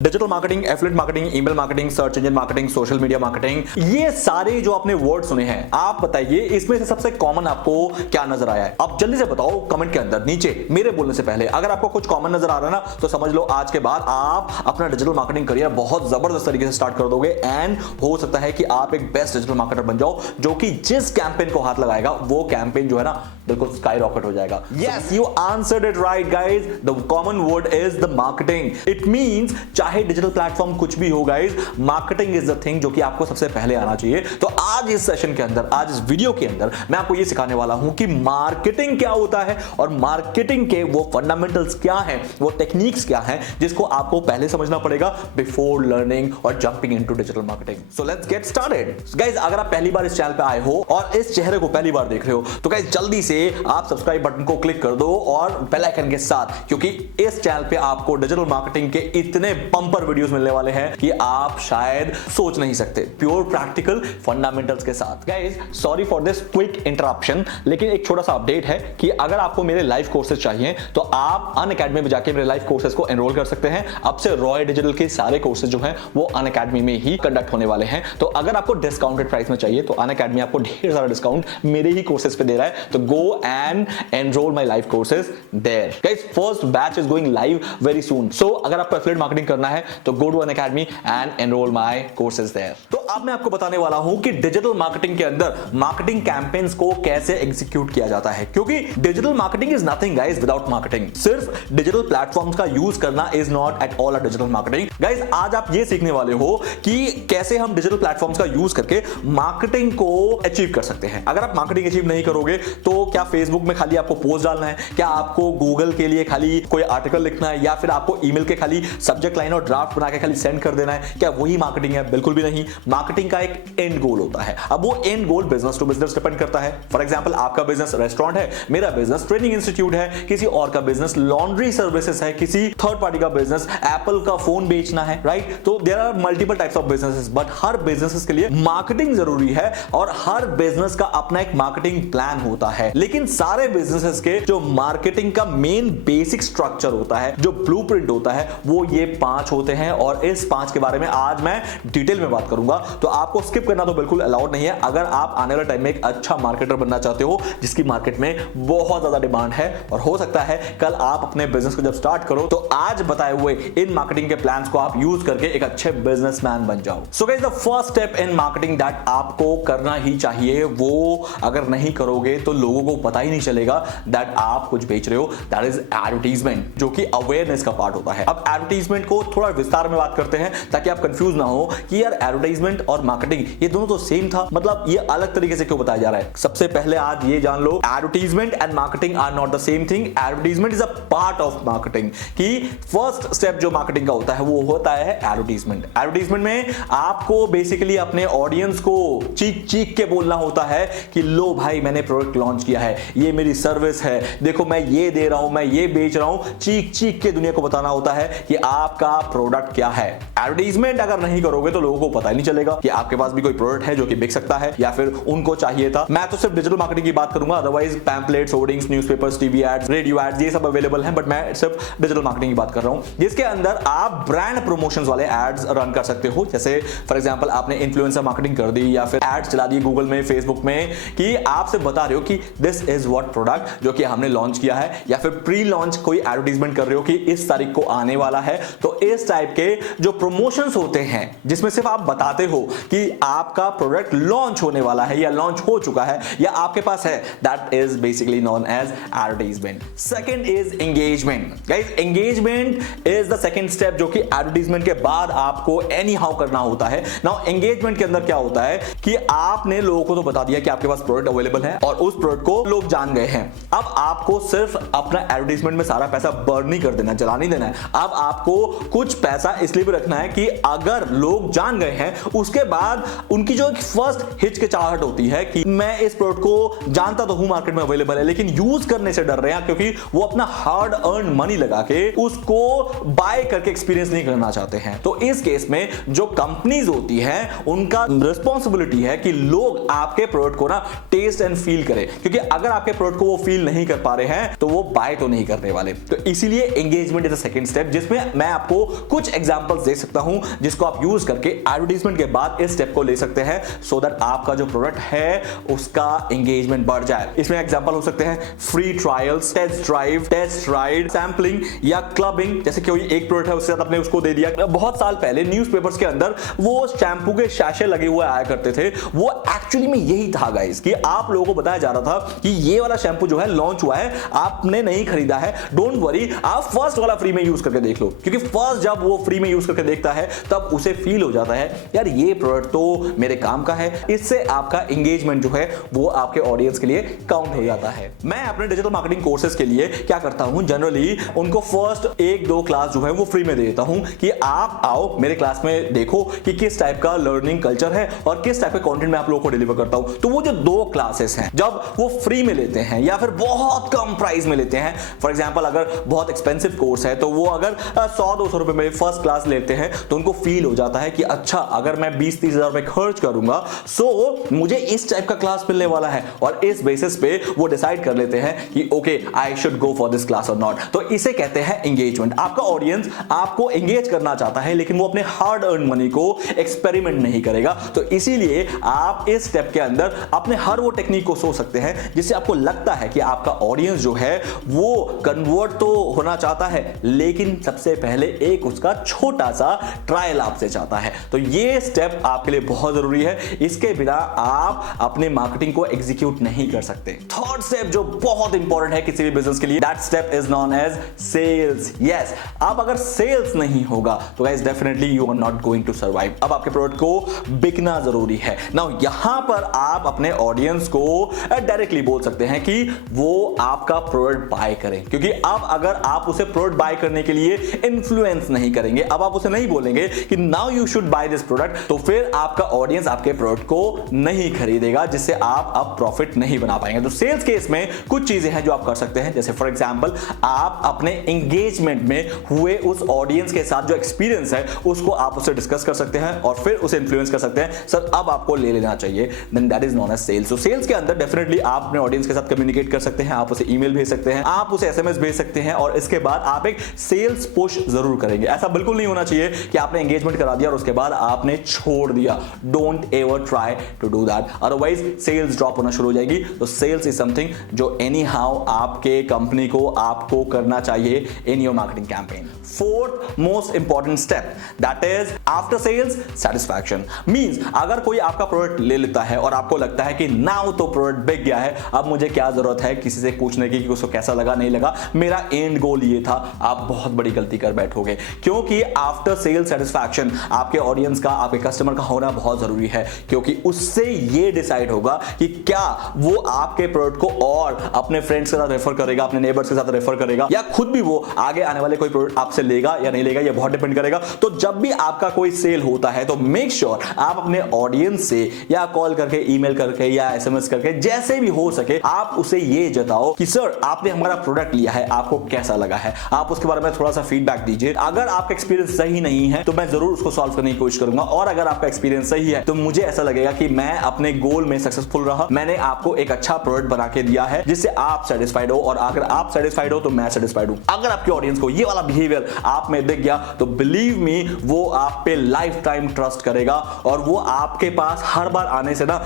Digital marketing, affiliate marketing, email marketing, search engine marketing, social media marketing, ये सारे जो आपने वर्ड सुने हैं, आप बताइए इसमें से सबसे कॉमन आपको क्या नजर आया है? आप जल्दी से बताओ कमेंट के अंदर नीचे मेरे बोलने से पहले। अगर आपको कुछ कॉमन नजर आ रहा है ना, तो समझ लो आज के बाद आप अपना डिजिटल मार्केटिंग करियर बहुत जबरदस्त तरीके से स्टार्ट कर दोगे एंड हो सकता है कि आप एक बेस्ट डिजिटल मार्केटर बन जाओ, जो कि जिस कैंपेन को हाथ लगाएगा वो कैंपेन जो है ना बिल्कुल स्काई रॉकेट हो जाएगा। Yes, you answered it right guys, the common word is the marketing. It means चाहे डिजिटल प्लेटफॉर्म कुछ भी हो guys, marketing is the thing जो कि आपको सबसे पहले आना चाहिए। तो आज इस सेशन के अंदर, आज इस वीडियो के अंदर मैं आपको ये सिखाने वाला हूं कि मार्केटिंग क्या होता है और मार्केटिंग के वो फंडामेंटल्स क्या हैं, वो टेक्निक्स क्या हैं जिसको आपको पहले समझना पड़ेगा बिफोर लर्निंग और jumping into digital marketing. So let's get started. Guys, अगर आप पहली बार इस चैनल पे आए हो और इस चेहरे को पहली बार देख रहे हो तो गाइस जल्दी से आप सब्सक्राइब बटन को क्लिक कर दो और बेल आइकन के साथ, क्योंकि इस चैनल पे आपको डिजिटल मार्केटिंग के इतने बम्पर वीडियोस मिलने वाले हैं कि आप शायद सोच नहीं सकते, प्योर प्रैक्टिकल फंडामेंटल्स के साथ। Guys, sorry for this quick interruption, लेकिन एक छोटा सा अपडेट है कि अगर आपको मेरे लाइव कोर्सेज चाहिए तो आप अनअकैडमी में जाके मेरे लाइव कोर्सेज को एनरोल कर सकते हैं। अब से रॉय डिजिटल के सारे कोर्सेज जो हैं वो अनअकैडमी में ही कंडक्ट होने वाले हैं। तो अगर आपको डिस्काउंटेड प्राइस में चाहिए तो अनअकैडमी आपको ढेर सारा डिस्काउंट मेरे ही कोर्सेज पे दे रहा है, तो go and enroll my live courses there. Guys, first batch is going live very soon. So अगर आपको affiliate marketing करना है तो go to Unacademy and enroll my courses there. तो अब मैं आपको बताने वाला हूं कि डिजिटल मार्केटिंग के अंदर मार्केटिंग कैंपेन्स को कैसे एग्जीक्यूट किया जाता है, क्योंकि digital marketing is nothing guys without marketing. सिर्फ डिजिटल प्लेटफॉर्म्स का यूज करना is not at all a digital marketing. Guys, आज आप ये सीखने वाले हो कि कैसे हम डिजिटल प्लेटफॉर्म्स का यूज करके मार्केटिंग को अचीव कर सकते हैं। अगर आप मार्केटिंग अचीव नहीं करोगे तो क्या फेसबुक में खाली आपको पोस्ट डालना है, क्या आपको गूगल के लिए खाली कोई आर्टिकल लिखना है, या फिर आपको ईमेल के खाली सब्जेक्ट लाइन और ड्राफ्ट बना के खाली सेंड कर देना है, क्या वही मार्केटिंग है? बिल्कुल भी नहीं। मार्केटिंग का एक एंड गोल होता है। अब वो end goal business to business depend करता है। फॉर एग्जांपल, आपका बिजनेस रेस्टोरेंट है, मेरा बिजनेस ट्रेनिंग इंस्टीट्यूट है, किसी और का बिजनेस लॉन्ड्री सर्विसेज है, किसी थर्ड पार्टी का बिजनेस एप्पल का फोन बेचना है, राइट? तो there are multiple types of businesses, but हर बिजनेसेस के लिए मार्केटिंग जरूरी है और हर बिजनेस का अपना एक मार्केटिंग प्लान होता है। लेकिन सारे बिजनेसेस के जो मार्केटिंग का मेन बेसिक स्ट्रक्चर होता है, जो ब्लूप्रिंट होता है, वो ये 5 होते हैं और इस 5 के बारे में आज मैं डिटेल में बात करूंगा। तो आपको स्किप करना तो बिल्कुल अलाउड नहीं है अगर आप आने वाले टाइम में एक अच्छा मार्केटर बनना चाहते हो जिसकी मार्केट में बहुत ज्यादा डिमांड है, और हो सकता है कल आप अपने बिजनेस को जब स्टार्ट करो तो आज बताए हुए इन मार्केटिंग के प्लान्स को आप यूज करके एक अच्छे बिजनेसमैन बन जाओ। So guys, the first step in marketing that आपको करना ही चाहिए, वो अगर नहीं करोगे तो लोगों को पता ही नहीं चलेगा दैट आप कुछ बेच रहे हो, दैट इज एडवर्टाइजमेंट, जो कि अवेयरनेस का पार्ट होता है। अब एडवर्टाइजमेंट को थोड़ा विस्तार में बात करते हैं ताकि आप कंफ्यूज ना हो कि यार एडवर्टाइजमेंट और मार्केटिंग ये दोनों तो सेम था, मतलब ये अलग तरीके से क्यों बताया जा रहा है। सबसे पहले आज ये जान लो, advertisement and marketing are not the same thing. Advertisement is a part of marketing, कि फर्स्ट स्टेप जो मार्केटिंग का होता है वो होता है एडवर्टाइजमेंट। एडवर्टाइजमेंट में आपको बेसिकली अपने ऑडियंस को चीख चीख के बोलना होता है कि लो भाई, मैंने प्रोडक्ट लॉन्च किया है, ये मेरी सर्विस है, देखो मैं ये दे रहा हूं, मैं ये बेच रहा हूं। चीख चीख के दुनिया को बताना होता है कि आपका प्रोडक्ट क्या है। एडवर्टाइजमेंट अगर नहीं करोगे तो लोगों को पता ही नहीं चलेगा कि आपके पास भी कोई प्रोडक्ट है जो कि बिक सकता है या फिर उनको चाहिए था। मैं तो सिर्फ डिजिटल मार्केटिंग की बात करूंगा, otherwise pamphlets, hoardings, newspapers, TV ads, radio ads, ये सब अवेलेबल हैं, बट मैं सिर्फ डिजिटल मार्केटिंग की बात कर रहा हूं, जिसके अंदर आप ब्रांड प्रमोशंस वाले एड्स रन कर सकते हो। जैसे फॉर एग्जांपल, आपने इन्फ्लुएंसर मार्केटिंग कर दी या फिर एड्स चला दी गूगल में, फेसबुक में, कि आपसे बता रहे हो कि दिस इज व्हाट प्रोडक्ट जो कि हमने लॉन्च किया है, या फिर प्री लॉन्च कोई एडवर्टाइजमेंट कर रहे हो कि इस तारीख को आने वाला है। तो इस टाइप के जो प्रमोशंस होते हैं जिसमें सिर्फ आप बताते हो कि आपका प्रोडक्ट लॉन्च होने वाला है या लॉन्च हो चुका है या आपके पास है, that is basically known as advertisement. Second is engagement. Guys, engagement is the second step जो कि एडवर्टाइजमेंट के बाद आपको एनी हाउ करना होता है। नाउ एंगेजमेंट के अंदर क्या होता है कि आपने लोगों को तो बता दिया कि आपके पास प्रोडक्ट अवेलेबल है और उस प्रोडक्ट को लोग जान गए हैं। अब आपको सिर्फ अपना एडवर्टाइजमेंट में सारा पैसा बर्न नहीं कर देना, जला नहीं देना है। अब आपको कुछ पैसा इसलिए भी रखना है कि अगर लोग जान गए हैं उसके बाद उनकी जो एक फर्स्ट हिचकिचाहट होती है कि मैं इस प्रोडक्ट को जानता तो हूं मार्केट में अवेलेबल है, लेकिन यूज करने से डर रहे हैं क्योंकि वो अपना हार्ड अर्न मनी लगा के उसको बाय करके एक्सपीरियंस नहीं करना चाहते हैं। तो इस केस में जो कंपनीज होती हैं उनका रिस्पॉन्सिबिलिटी है कि लोग आपके प्रोडक्ट को ना टेस्ट एंड फील करें, क्योंकि अगर आपके प्रोडक्ट को वो फील नहीं कर पा रहे हैं तो वो बाय तो नहीं करने वाले। तो इसीलिए engagement is the second step, जिसमें मैं आपको कुछ एग्जांपल्स दे सकता हूं जिसको आप यूज करके एडवर्टाइजमेंट के बाद इस स्टेप को ले सकते हैं सो दैट आपका जो प्रोडक्ट है उसका एंगेजमेंट बढ़ जाए। इसमें एग्जांपल हो सकते हैं free trials, test drive, test ride, sampling या क्लबिंग। जैसे कोई एक प्रोडक्ट है उसके साथ आपने उसको दे दिया। बहुत साल पहले न्यूज़पेपर्स के अंदर वो शैम्पू के शैशे लगे हुए आया करते थे, वो एक्चुअली में यही था गाइस कि आप लोगों को बताया जा रहा था कि ये वाला शैम्पू जो है लॉन्च हुआ है, आपने नहीं खरीदा है, डोंट वरी, आप फर्स्ट वाला फ्री में यूज करके देख लो। क्योंकि फर्स्ट जब वो फ्री में यूज करके देखता है तब उसे फील हो जाता है यार ये प्रोडक्ट तो मेरे काम का है। इससे आपका एंगेजमेंट जो है वो आपके ऑडियंस के लिए काउंट हो जाता है। मैं अपने डिजिटल मार्केटिंग कोर्सेज के लिए क्या करता हूं, जनरली उनको फर्स्ट 1-2 क्लास जो है वो फ्री में दे देता हूं कि आप आओ मेरे क्लास में, देखो कि किस टाइप का लर्निंग कल्चर है और किस टाइप के कंटेंट मैं आप लोगों को डिलीवर करता हूं। तो वो जो 2 क्लासेस हैं जब वो फ्री में लेते हैं या फिर बहुत कम प्राइस में लेते हैं, फॉर एग्जांपल अगर बहुत एक्सपेंसिव कोर्स है तो वो अगर 100-200 रुपए में फर्स्ट क्लास लेते हैं तो उनको फील हो जाता है कि अच्छा अगर मैं 20-30 हजार रुपए खर्च करूंगा सो मुझे इस टाइप का क्लास मिलने वाला है, और इस बेसिस पे वो डिसाइड कर लेते हैं कि okay I should go for this class और नॉट। तो इसे कहते हैं एंगेजमेंट। आपका ऑडियंस आपको एंगेज करना चाहता है लेकिन वो अपने हार्ड अर्न मनी को एक्सपेरिमेंट नहीं करेगा। तो इसीलिए आप इस स्टेप के अंदर अपने हर वो टेक्निक को सोच सकते हैं जिससे आपको लगता है कि आपका ऑडियंस जो है वो कन्वर्ट तो होना चाहता है लेकिन सबसे पहले एक उसका छोटा सा ट्रायल आपसे चाहता है। तो ये स्टेप आपके लिए बहुत जरूरी है, इसके बिना आप अपने मार्केटिंग को एग्जीक्यूट नहीं कर सकते। थर्ड स्टेप जो बहुत इंपॉर्टेंट है किसी भी बिजनेस के लिए, that step is known as sales. Yes, अब अगर सेल्स नहीं होगा तो guys definitely you are not going to survive. अब आपके प्रोडक्ट को बिकना जरूरी है। नाउ यहां पर आप अपने ऑडियंस को डायरेक्टली बोल सकते हैं कि वो आपका प्रोडक्ट बाय करें, क्योंकि अब अगर आप उसे प्रोडक्ट बाय करने के लिए इन्फ्लुएंस नहीं करेंगे, अब आप उसे नहीं बोलेंगे कि now you should by this product, तो फिर आपका ऑडियंस आपके प्रोडक्ट को नहीं खरीदेगा, जिससे आप अब प्रॉफिट नहीं बना पाएंगे। तो सेल्स केस में कुछ चीजें हैं जो आप कर सकते हैं, जैसे फॉर एग्जांपल आप अपने एंगेजमेंट में हुए उस ऑडियंस के साथ जो एक्सपीरियंस है उसको आप उससे डिस्कस कर सकते हैं और फिर उसे इन्फ्लुएंस कर सकते हैं सर अब आपको ले लेना चाहिए, then that is known as sales. तो सेल्स के अंदर डेफिनेटली आप अपने ऑडियंस के साथ कम्युनिकेट कर सकते हैं, आप उसे ईमेल भेज सकते हैं, आप उसे एसएमएस भेज सकते हैं और इसके बाद आप एक सेल्स पुश जरूर करेंगे। ऐसा बिल्कुल नहीं होना चाहिए कि आपने एंगेजमेंट करा दिया और उसके बाद आपने छोड़ दिया। Don't ever try to do that, otherwise sales drop होना शुरू हो जाएगी। तो सेल्स इज समथिंग जो एनी हाउ आपके कंपनी को आपको करना चाहिए in your marketing campaign. Fourth most important step that is after sales satisfaction. Means अगर कोई आपका प्रोडक्ट ले लेता है और आपको लगता है कि नाउ तो प्रोडक्ट बिक गया है, अब मुझे क्या जरूरत है किसी से पूछने की कि उसको कैसा लगा नहीं लगा, मेरा एंड गोल ये था, आप बहुत बड़ी गलती कर बैठोगे। क्योंकि आफ्टर सेल सेटिस्फैक्शन आपके ऑडियंस का, आपके कस्टमर का होना बहुत जरूरी है, क्योंकि उससे ये डिसाइड होगा कि क्या वो आपके प्रोडक्ट को और अपने फ्रेंड्स के साथ रेफर करेगा, अपने नेबर्स के साथ रेफर करेगा, या खुद भी वो आगे आने वाले कोई प्रोडक्ट आपसे लेगा या नहीं लेगा, ये बहुत डिपेंड करेगा। तो जब भी आपका कोई सेल होता है तो मेक श्योर आप अपने ऑडियंस से या कॉल करके, ईमेल करके या एसएमएस करके, जैसे भी हो सके आप उसे ये जताओ कि सर आपने हमारा प्रोडक्ट लिया है, आपको कैसा लगा है, आप उसके बारे में थोड़ा सा फीडबैक दीजिए। अगर आपका एक्सपीरियंस सही नहीं है तो मैं जरूर उसको सॉल्व करने की कोशिश करूंगा, और अगर आपका एक्सपीरियंस सही है तो मुझे ऐसा लगेगा कि मैं अपने गोल में सक्सेसफुल रहा, मैंने आपको एक अच्छा प्रोडक्ट बना के दिया है जिससे आप सेटिस्फाइड हो, और अगर आप सेटिस्फाइड हो तो मैं सेटिस्फाइड हूं। अगर आपके ऑडियंस को ये वाला बिहेवियर आप में दिख गया तो बिलीव मी वो आप पे लाइफ टाइम ट्रस्ट करेगा और वो आपके पास हर बार आने से ना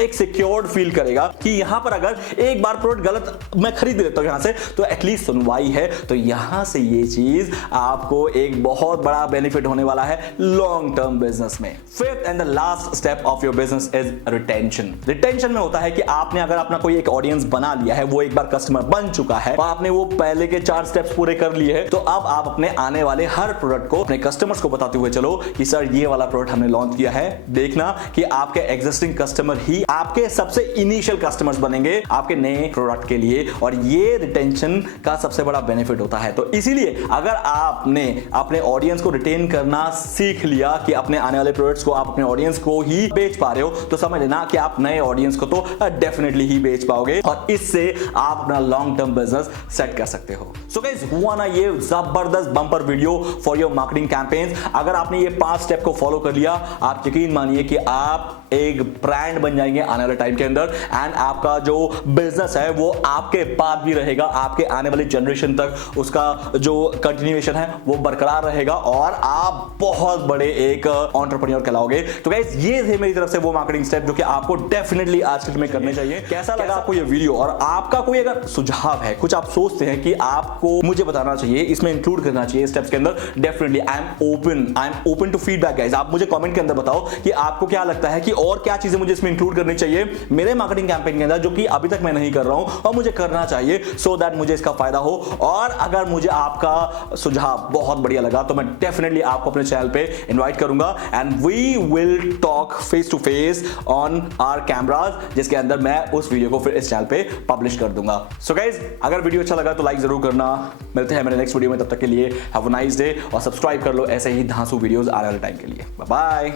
एक सिक्योर्ड फील करेगा कि यहां पर अगर एक बार प्रोडक्ट गलत मैं खरीद लेता हूं यहां से तो एटलीस्ट सुनवाई है। तो यहां से ये चीज आपको एक बहुत बड़ा बेनिफिट होने वाला है लॉन्ग टर्म बिजनेस में। Fifth and the last step of your business is retention. Retention में होता है कि आपने अगर अपना कोई एक ऑडियंस बना लिया है, वो एक बार कस्टमर बन चुका है और आपने वो पहले के 4 स्टेप्स पूरे कर लिए हैं, तो अब आप अपने आने वाले हर प्रोडक्ट को अपने कस्टमर्स को बताते हुए चलो कि सर ये वाला प्रोडक्ट हमने लॉन्च किया है, देखना कि आपके एग्जिस्टिंग कस्टमर ही आपके सबसे इनिशियल कस्टमर्स बनेंगे आपके नए प्रोडक्ट के लिए, और ये रिटेंशन का सबसे बड़ा बेनिफिट होता है। तो इसीलिए अगर आपने अपने ऑडियंस को रिटेन करना सीख लिया कि अपने आने वाले प्रोडक्ट्स को आप अपने ऑडियंस को ही बेच पा रहे हो तो समझ लेना कि आप नए ऑडियंस को तो डेफिनेटली ही बेच पाओगे और इससे आप अपना लॉन्ग टर्म बिजनेस सेट कर सकते हो। सो गाइस, हुआ ना ये जबरदस्त bumper video for your marketing campaigns. अगर आपने ये 5 स्टेप को फॉलो कर लिया, आप यकीन मानिए कि आप एक ब्रांड बन जाएंगे आने वाले टाइम के अंदर एंड आपका जो बिजनेस है वो आपके बाद भी रहेगा, आपके आने वाली जनरेशन तक उसका जो कंटिन्यूएशन है वो बरकरार रहेगा और आप बहुत बड़े एक एंटरप्रेन्योर कहलाओगे। तो गाइस, ये थे मेरी तरफ से वो मार्केटिंग स्टेप जो कि आपको डेफिनेटली आज के दिन में करने चाहिए। कैसा लगा आपको ये वीडियो और आपका कोई अगर सुझाव है, कुछ आप सोचते हैं कि आपको मुझे बताना चाहिए, इसमें इंक्लूड करना चाहिए स्टेप्स के अंदर, definitely I am open to feedback guys. आप मुझे कमेंट के अंदर बताओ कि आपको क्या लगता है कि और क्या चीजें मुझे इसमें इंक्लूड करनी चाहिए मेरे मार्केटिंग कैंपेन के अंदर जो कि अभी तक मैं नहीं कर रहा हूं और मुझे करना चाहिए सो दैट मुझे इसका फायदा हो। और अगर मुझे आपका सुझाव बहुत बढ़िया लगा तो मैं डेफिनेटली आपको अपने चैनल पे इनवाइट करूंगा and we will talk face to face on our cameras, जिसके अंदर मैं उस वीडियो को फिर इस चैनल पे पब्लिश कर दूंगा। सो गाइस, अगर वीडियो अच्छा लगा तो लाइक जरूर करना। मिलते हैं मेरे नेक्स्ट वीडियो में, तब तक के लिए हैव अ नाइस डे और सब्सक्राइब कर लो ऐसे ही धांसू वीडियोस आने वाले टाइम के लिए। Bye bye.